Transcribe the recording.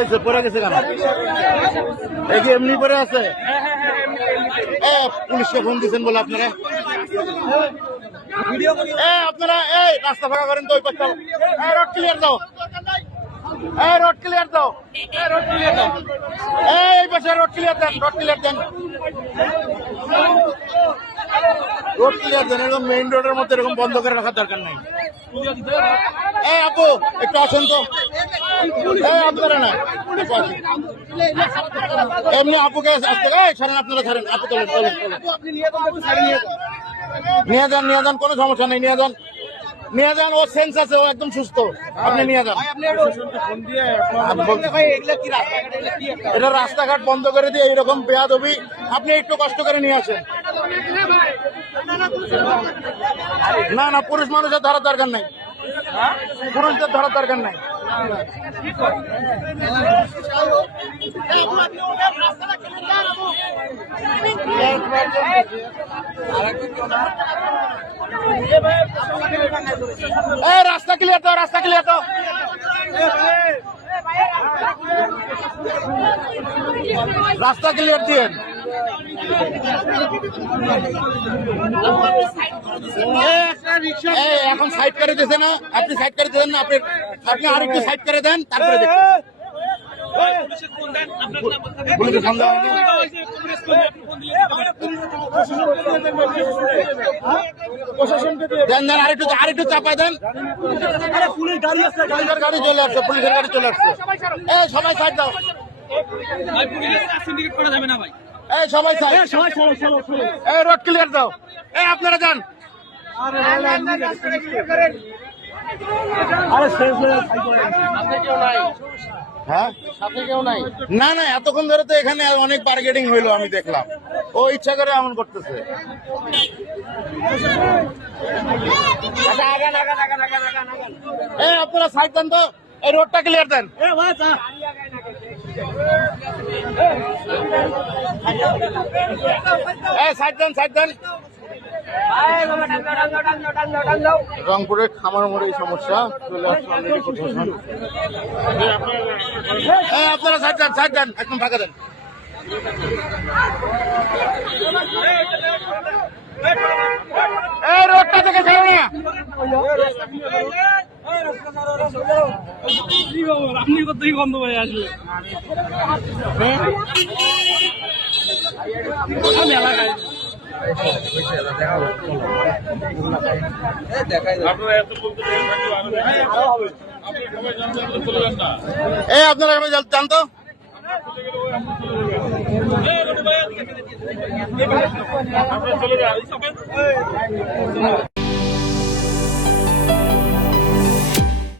হয়েছে? পরে গেছে কেন? এই কি এমনি পরে আছে? পুলিশকে ফোন দিচ্ছেন বলে আপনারা? আপনারা এই রাস্তা ফাঁকা করেন তো, ওই পাশটা রোড ক্লিয়ার দাও, রোড ক্লিয়ার দাও, রোড ক্লিয়ার দাও, এই পাশে রোড ক্লিয়ার দেন, রোড ক্লিয়ার দেন, রোড ক্লিয়ার দেন। এরকম মেইন রোডের মধ্যে এরকম বন্ধ করে রাখার দরকার নেই। আপু একটু আসেন তো, আপনারা না এমনি আপুকে আসতে ছাড়েন, আপনারা ছাড়েন, আপু তোলেন তোলেন নিয়ে যান, নিয়ে যান, কোনো সমস্যা নেই, নিয়ে যান, নিয়ে যান, ও সেন্স আছে, ও একদম সুস্থ, আপনি নিয়ে যান। এটা রাস্তাঘাট বন্ধ করে দিয়ে এইরকম বেয়াদবি, আপনি একটু কষ্ট করে নিয়ে আসেন। না না, পুরুষ মানুষের ধরার দরকার নাই, পুরুষদের ধরার দরকার নাই। রাস্তা ক্লিয়ার তো, রাস্তা ক্লিয়ার তো, রাস্তা ক্লিয়ার দিয়ে এখন সাইড করে দিয়েছে না, আপনি সাইড করে দেন না, আপনি আপনি আরেকটু সাইড করে দেন, তারপরে দেখুন। দেন দেন, আরেকটু চাপায় দেন। পুলিশের গাড়ি চলে আসছে, পুলিশের গাড়ি চলে আসছে। সবাই সাইড দাও, সবাই রোড ক্লিয়ার দাও, আপনারা যান। হ্যাঁ না না, এতক্ষণ ধরে তো এখানে অনেক বার্গেনিং হইলো, আমি দেখলাম ও ইচ্ছা করে এমন করতেছে। আপনারা সাইড দেন তো, এই রোডটা ক্লিয়ার দেন। সাইড দেন, সাইড দেন। রংপুরের খামার মোড়ে এই সমস্যা চলে আসছে অলরেডি প্রশাসন। আপনারা সাইড দেন, সাইড দেন, একদম ফাঁকা দেন। এই রোডটা থেকে ছেড়ে না, আপনি কোথায় বন্ধ হয়ে আসলে এলাকায় আপনারা জানতো